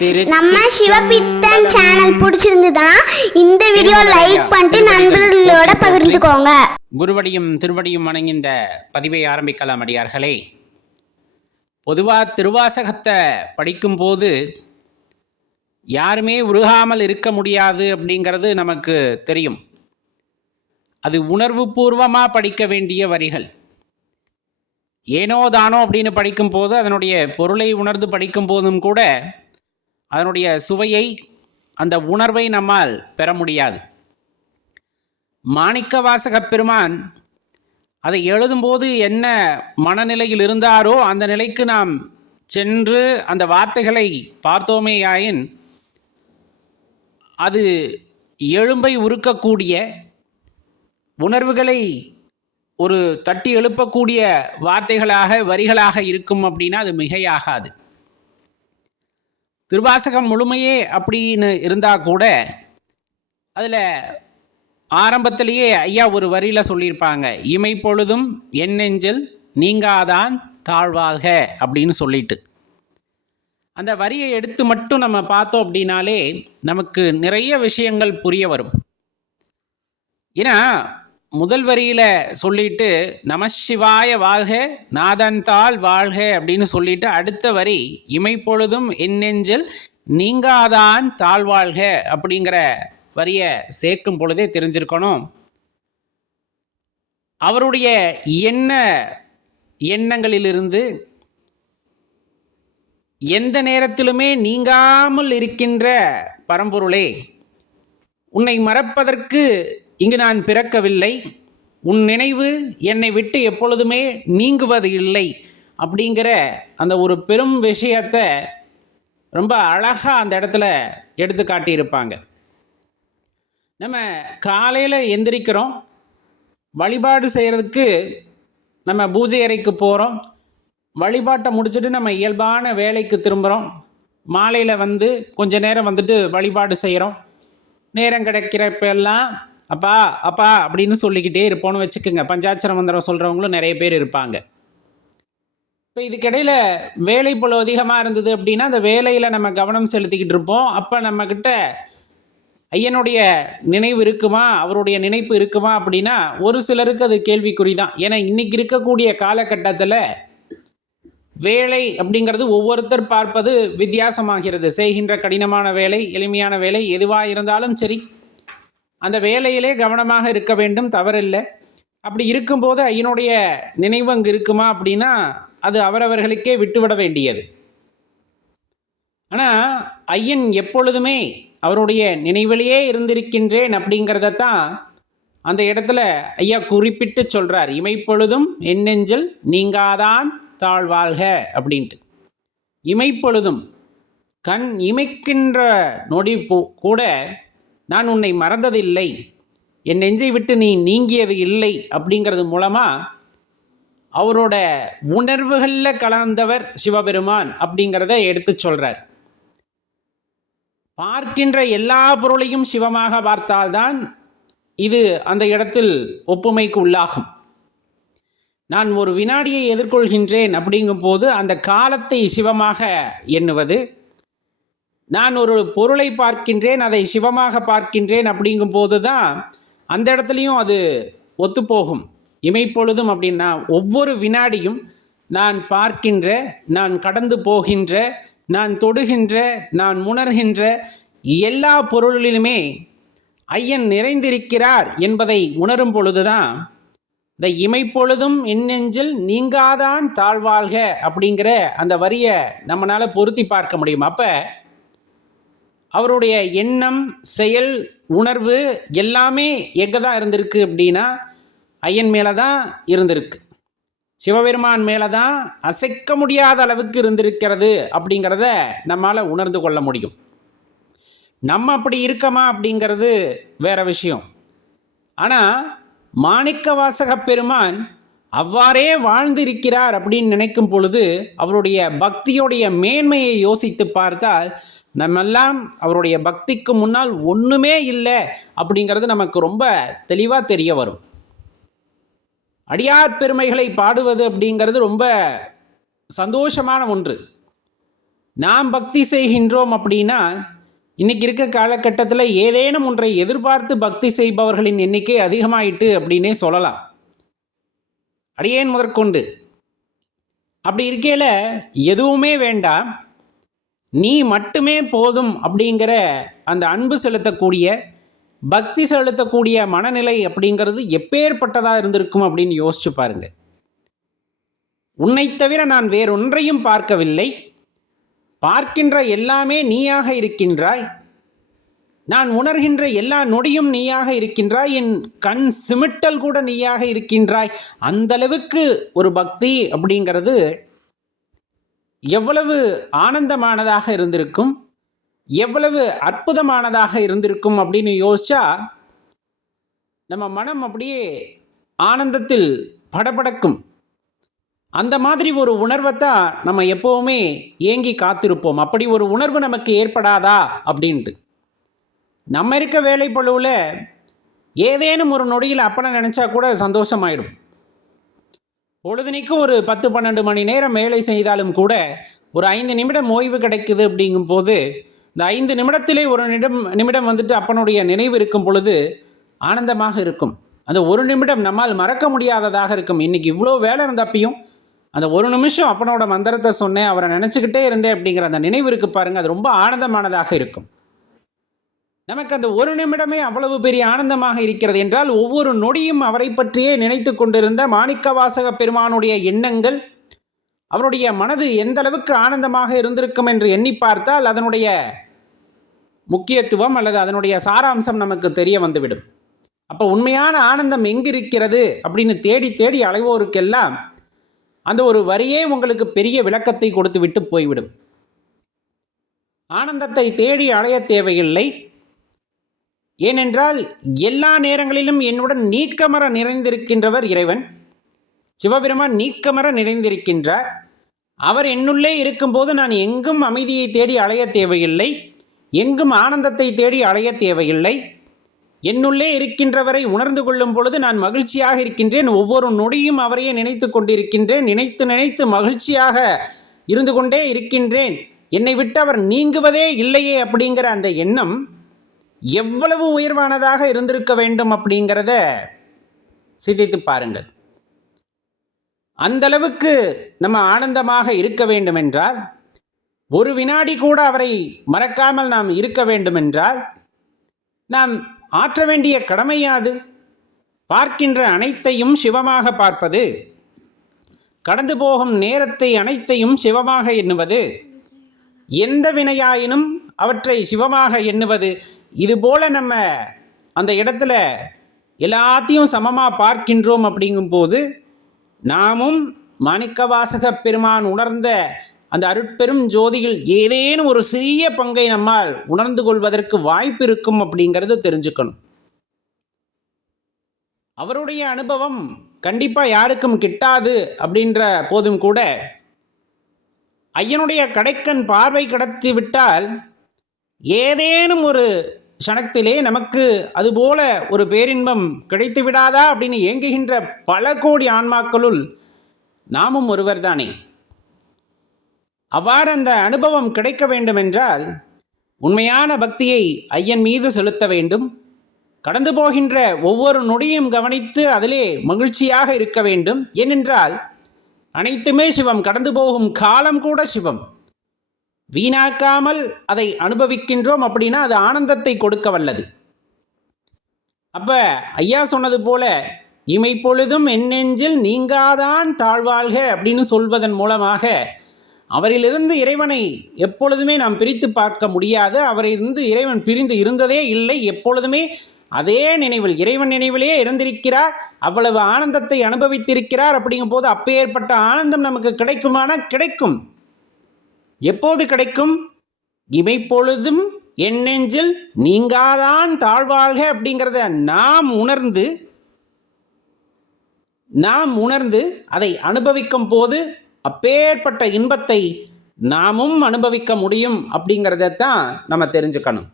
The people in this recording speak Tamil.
நம்ம சிவபித்தன் சேனல் பிடிச்சிருந்ததுன்னா இந்த வீடியோ லைக் பண்ணிட்டு நண்பர்களோட பகிர்ந்துக்கோங்க. குருவடியும் திருவடியும் வணங்கின்ற பதிவை ஆரம்பிக்கலாம் அடியார்களே. பொதுவாக திருவாசகத்தை படிக்கும்போது யாருமே உருகாமல் இருக்க முடியாது அப்படிங்கிறது நமக்கு தெரியும். அது உணர்வு பூர்வமாக படிக்க வேண்டிய வரிகள். ஏனோ தானோ அப்படின்னு படிக்கும்போது அதனுடைய பொருளை உணர்ந்து படிக்கும் போதும் கூட அதனுடைய சுவையை அந்த உணர்வை நம்மால் பெற முடியாது. மாணிக்க வாசகப் பெருமான் அதை எழுதும்போது என்ன மனநிலையில் இருந்தாரோ அந்த நிலைக்கு நாம் சென்று அந்த வார்த்தைகளை பார்த்தோமேயாயின் அது எழும்பை உருக்கக்கூடிய உணர்வுகளை ஒரு தட்டி எழுப்பக்கூடிய வார்த்தைகளாக வரிகளாக இருக்கும் அப்படின்னா அது மிகையாகாது. திருவாசகம் முழுமையே அப்படின்னு இருந்தால் கூட அதில் ஆரம்பத்திலேயே ஐயா ஒரு வரியில் சொல்லியிருப்பாங்க இமை பொழுதும் என் நெஞ்சில் நீங்காதான் தாழ்வாழ்க அப்படின்னு சொல்லிட்டு. அந்த வரியை எடுத்து மட்டும் நம்ம பார்த்தோம் அப்படின்னாலே நமக்கு நிறைய விஷயங்கள் புரிய வரும். ஏன்னா முதல் வரியில் சொல்லிட்டு நமசிவாய வாழ்க நாதன் தாள் வாழ்க அப்படின்னு சொல்லிட்டு அடுத்த வரி இமைப்பொழுதும் என்னெஞ்சில் நீங்காதான் தாழ்வாழ்க அப்படிங்கிற வரியை சேர்க்கும் பொழுதே தெரிஞ்சிருக்கணும். அவருடைய எண்ண எண்ணங்களிலிருந்து எந்த நேரத்திலுமே நீங்காமல் இருக்கின்ற பரம்பொருளே உன்னை மறப்பதற்கு இங்கு நான் பிறக்கவில்லை. உன் நினைவு என்னை விட்டு எப்பொழுதுமே நீங்குவது இல்லை. அப்படிங்கிற அந்த ஒரு பெரும் விஷயத்தை ரொம்ப அழகாக அந்த இடத்துல எடுத்து காட்டியிருப்பாங்க. நம்ம காலையில் எந்திரிக்கிறோம். வழிபாடு செய்கிறதுக்கு நம்ம பூஜை அறைக்கு போகிறோம் வழிபாட்டை முடிச்சுட்டு நம்ம இயல்பான வேலைக்கு திரும்புகிறோம் மாலையில் வந்து கொஞ்ச நேரம் வந்துட்டு வழிபாடு செய்கிறோம் நேரம் கிடைக்கிறப்ப எல்லாம் அப்பா அப்பா அப்படின்னு சொல்லிக்கிட்டே இருப்போம்னு வச்சுக்கோங்க. பஞ்சாட்சர மந்திரம் சொல்கிறவங்களும் நிறைய பேர் இருப்பாங்க. இப்போ இதுக்கிடையில் வேலை பளு அதிகமாக இருந்தது அப்படின்னா அந்த வேலையில் நம்ம கவனம் செலுத்திக்கிட்டு இருப்போம். அப்போ நம்மக்கிட்ட ஐயனுடைய நினைவு இருக்குமா? அவருடைய நினைப்பு இருக்குமா அப்படின்னா ஒரு சிலருக்கு அது கேள்விக்குறி தான். ஏன்னா இன்றைக்கி இருக்கக்கூடிய காலகட்டத்தில் வேலை அப்படிங்கிறது ஒவ்வொருத்தர் பார்ப்பது வித்தியாசமாகிறது. செய்கின்ற கடினமான வேலை எளிமையான வேலை எதுவாக இருந்தாலும் சரி. அந்த வேலையிலே கவனமாக இருக்க வேண்டும் தவறில்லை. அப்படி இருக்கும்போது ஐயனுடைய நினைவு அங்கே இருக்குமா அப்படின்னா அது அவரவர்களுக்கே விட்டுவிட வேண்டியது. ஆனால் ஐயன் எப்பொழுதுமே அவருடைய நினைவிலேயே இருந்திருக்கின்றேன் அப்படிங்கிறத தான் அந்த இடத்துல ஐயா குறிப்பிட்டு சொல்கிறார் இமைப்பொழுதும் என் நெஞ்சில் நீங்காதான் தாழ்வாழ்க அப்படின்ட்டு. இமைப்பொழுதும் கண் இமைக்கின்ற நொடி கூட நான் உன்னை மறந்ததில்லை. என் நெஞ்சை விட்டு நீ நீங்கியது இல்லை அப்படிங்கிறது மூலமாக அவரோட உணர்வுகளில் கலந்தவர் சிவபெருமான் அப்படிங்கிறத எடுத்து சொல்கிறார் பார்க்கின்ற எல்லா பொருளையும் சிவமாக பார்த்தால்தான் இது அந்த இடத்தில் ஒப்புமைக்கு உள்ளாகும். நான் ஒரு வினாடியை எதிர்கொள்கின்றேன் அப்படிங்கும்போது அந்த காலத்தை சிவமாக எண்ணுவது நான் ஒரு பொருளை பார்க்கின்றேன் அதை சிவமாக பார்க்கின்றேன் அப்படிங்கும்போது தான் அந்த இடத்துலையும் அது ஒத்துப்போகும். இமைப்பொழுதும் அப்படின்னா ஒவ்வொரு வினாடியும் நான் பார்க்கின்ற நான் கடந்து போகின்ற நான் தொடுகின்ற நான் உணர்கின்ற எல்லா பொருளிலுமே ஐயன் நிறைந்திருக்கிறார் என்பதை உணரும் பொழுதுதான் இந்த இமைப்பொழுதும் என் நெஞ்சில் நீங்காதான் தாழ்வாழ்க அப்படிங்கிற அந்த வரியை நம்மளால் பொருத்தி பார்க்க முடியும். அப்போ அவருடைய எண்ணம் செயல் உணர்வு எல்லாமே எங்கே தான் இருந்திருக்கு அப்படின்னா ஐயன் மேலே தான் இருந்திருக்கு. சிவபெருமான் மேலே தான் அசைக்க முடியாத அளவுக்கு இருந்திருக்கிறது அப்படிங்கிறத நம்மால் உணர்ந்து கொள்ள முடியும். நம்ம அப்படி இருக்கமா அப்படிங்கிறது வேற விஷயம். ஆனால் மாணிக்க வாசக பெருமான் அவ்வாறே வாழ்ந்திருக்கிறார் அப்படின்னு நினைக்கும் பொழுது அவருடைய பக்தியுடைய மேன்மையை யோசித்து பார்த்தால் நம்மெல்லாம் அவருடைய பக்திக்கு முன்னால் ஒன்றுமே இல்லை அப்படிங்கிறது நமக்கு ரொம்ப தெளிவாக தெரிய வரும். அடியார் பெருமைகளை பாடுவது அப்படிங்கிறது ரொம்ப சந்தோஷமான ஒன்று. நாம் பக்தி செய்கின்றோம் அப்படின்னா இன்னைக்கு இருக்க காலகட்டத்தில் ஏதேனும் ஒன்றை எதிர்பார்த்து பக்தி செய்பவர்களின் எண்ணிக்கை அதிகமாயிட்டு அப்படின்னே சொல்லலாம். அடியேன் முதற்கொண்டு. அப்படி இருக்கையில் எதுவுமே வேண்டாம். நீ மட்டுமே போதும் அப்படிங்கிற அந்த அன்பு செலுத்தக்கூடிய பக்தி செலுத்தக்கூடிய மனநிலை அப்படிங்கிறது எப்பேற்பட்டதாக இருந்திருக்கும் அப்படின்னு யோசிச்சு பாருங்க. உன்னை தவிர நான் வேறொன்றையும் பார்க்கவில்லை. பார்க்கின்ற எல்லாமே நீயாக இருக்கின்றாய். நான் உணர்கின்ற எல்லா நொடியும் நீயாக இருக்கின்றாய். என் கண் சிமிட்டல் கூட நீயாக இருக்கின்றாய். அந்தளவுக்கு ஒரு பக்தி அப்படிங்கிறது எவ்வளவு ஆனந்தமானதாக இருந்திருக்கும்? எவ்வளவு அற்புதமானதாக இருந்திருக்கும் அப்படின்னு யோசிச்சா நம்ம மனம் அப்படியே ஆனந்தத்தில் படபடக்கும். அந்த மாதிரி ஒரு உணர்வை தான் நம்ம எப்போவுமே ஏங்கி காத்திருப்போம். அப்படி ஒரு உணர்வு நமக்கு ஏற்படாதா? அப்படின்ட்டு. நம்ம இருக்க வேலைப்பழுவில் ஏதேனும் ஒரு நொடியில் அப்பனை நினச்சா கூட சந்தோஷமாயிடும். பொழுதுனிக்கும் ஒரு பத்து பன்னெண்டு மணி நேரம் வேலை செய்தாலும் கூட ஒரு ஐந்து நிமிடம் ஓய்வு கிடைக்குது அப்படிங்கும்போது இந்த ஐந்து நிமிடத்திலே ஒரு நிமிடம் நிமிடம் வந்துட்டு அப்பனுடைய நினைவு இருக்கும் பொழுது ஆனந்தமாக இருக்கும். அந்த ஒரு நிமிடம் நம்மால் மறக்க முடியாததாக இருக்கும். இன்றைக்கி இவ்வளோ வேலை இருந்தப்பையும் அந்த ஒரு நிமிஷம் அப்பனோட மந்திரத்தை சொன்னேன் அவரை நினச்சிக்கிட்டே இருந்தேன் அப்படிங்கிற அந்த நினைவு இருக்கு பாருங்கள் அது ரொம்ப ஆனந்தமானதாக இருக்கும். நமக்கு அந்த ஒரு நிமிடமே அவ்வளவு பெரிய ஆனந்தமாக இருக்கிறது என்றால் ஒவ்வொரு நொடியும் அவரை பற்றியே நினைத்து கொண்டிருந்த மாணிக்கவாசக பெருமானுடைய எண்ணங்கள் அவருடைய மனது எந்த அளவுக்கு ஆனந்தமாக இருந்திருக்கும் என்று எண்ணி பார்த்தால் அதனுடைய முக்கியத்துவம் அல்லது அதனுடைய சாராம்சம் நமக்கு தெரிய வந்துவிடும். அப்போ உண்மையான ஆனந்தம் எங்கிருக்கிறது அப்படின்னு தேடி தேடி அலைவோருக்கெல்லாம் அந்த ஒரு வரியே உங்களுக்கு பெரிய விளக்கத்தை கொடுத்து விட்டு போய்விடும். ஆனந்தத்தை தேடி அலைய தேவையில்லை. ஏனென்றால் எல்லா நேரங்களிலும் என்னுடன் நீக்கமர நிறைந்திருக்கின்றவர் இறைவன். சிவபெருமான் நீக்கமர நிறைந்திருக்கின்றார். அவர் என்னுள்ளே இருக்கும்போது நான் எங்கும் அமைதியை தேடி அலைய தேவையில்லை. எங்கும் ஆனந்தத்தை தேடி அலைய தேவையில்லை. என்னுள்ளே இருக்கின்றவரை உணர்ந்து கொள்ளும் பொழுது நான் மகிழ்ச்சியாக இருக்கின்றேன். ஒவ்வொரு நொடியும் அவரையே நினைத்து கொண்டிருக்கின்றேன். நினைத்து நினைத்து மகிழ்ச்சியாக இருந்து கொண்டே இருக்கின்றேன். என்னை விட்டு அவர் நீங்குவதே இல்லையே அப்படிங்கிற அந்த எண்ணம் எவ்வளவு உயர்வானதாக இருந்திருக்க வேண்டும் அப்படிங்கிறத சிந்தித்து பாருங்கள். அந்த அளவுக்கு நம்ம ஆனந்தமாக இருக்க வேண்டும் என்றால் ஒரு வினாடி கூட அவரை மறக்காமல் நாம் இருக்க வேண்டும் என்றால் நாம் ஆற்ற வேண்டிய கடமையாது பார்க்கின்ற அனைத்தையும் சிவமாக பார்ப்பது கடந்து போகும் நேரத்தை அனைத்தையும் சிவமாக எண்ணுவது எந்த வினையாயினும் அவற்றை சிவமாக எண்ணுவது இதுபோல நம்ம அந்த இடத்துல எல்லாத்தையும் சமமாக பார்க்கின்றோம் அப்படிங்கும்போது நாமும் மாணிக்கவாசக பெருமான் உணர்ந்த அந்த அருட்பெரும் ஜோதியில் ஏதேனும் ஒரு சிறிய பங்கை நம்மால் உணர்ந்து கொள்வதற்கு வாய்ப்பு இருக்கும் அப்படிங்கிறது தெரிஞ்சுக்கணும். அவருடைய அனுபவம் கண்டிப்பாக யாருக்கும் கிட்டாது அப்படின்ற போதும் கூட ஐயனுடைய கடைக்கண் பார்வை கடத்தி விட்டால் ஏதேனும் ஒரு க்ஷணத்திலே நமக்கு அதுபோல ஒரு பேரின்பம் கிடைத்து விடாதா அப்படின்னு ஏங்குகின்ற பல கோடி ஆன்மாக்களுள் நாமும் ஒருவர்தானே? அவ்வாறு அந்த அனுபவம் கிடைக்க வேண்டுமென்றால் உண்மையான பக்தியை ஐயன் மீது செலுத்த வேண்டும். கடந்து போகின்ற ஒவ்வொரு நொடியும் கவனித்து அதிலே மகிழ்ச்சியாக இருக்க வேண்டும். ஏனென்றால் அனைத்துமே சிவம். கடந்து போகும் காலம் கூட சிவம். வீணாக்காமல் அதை அனுபவிக்கின்றோம் அப்படின்னா அது ஆனந்தத்தை கொடுக்க வல்லது. அப்போ ஐயா சொன்னது போல இமை பொழுதும் என் நெஞ்சில் நீங்காதான் தாழ்வாழ்க அப்படின்னு சொல்வதன் மூலமாக அவரிலிருந்து இறைவனை எப்பொழுதுமே நாம் பிரித்து பார்க்க முடியாது. அவரிலிருந்து இறைவன் பிரிந்து இருந்ததே இல்லை. எப்பொழுதுமே அதே நினைவில் இறைவன் நினைவிலேயே இருந்திருக்கிறார். அவ்வளவு ஆனந்தத்தை அனுபவித்திருக்கிறார். அப்படிங்கும்போது அப்பேற்பட்ட ஆனந்தம் நமக்கு கிடைக்குமானால் கிடைக்கும். எப்போது கிடைக்கும்? இமைப்பொழுதும் என் நெஞ்சில் நீங்காதான் தாழ்வாழ்க அப்படிங்கிறத நாம் உணர்ந்து நாம் உணர்ந்து அதை அனுபவிக்கும் போது அப்பேற்பட்ட இன்பத்தை நாமும் அனுபவிக்க முடியும் அப்படிங்கிறத தான் நம்ம தெரிஞ்சுக்கணும்.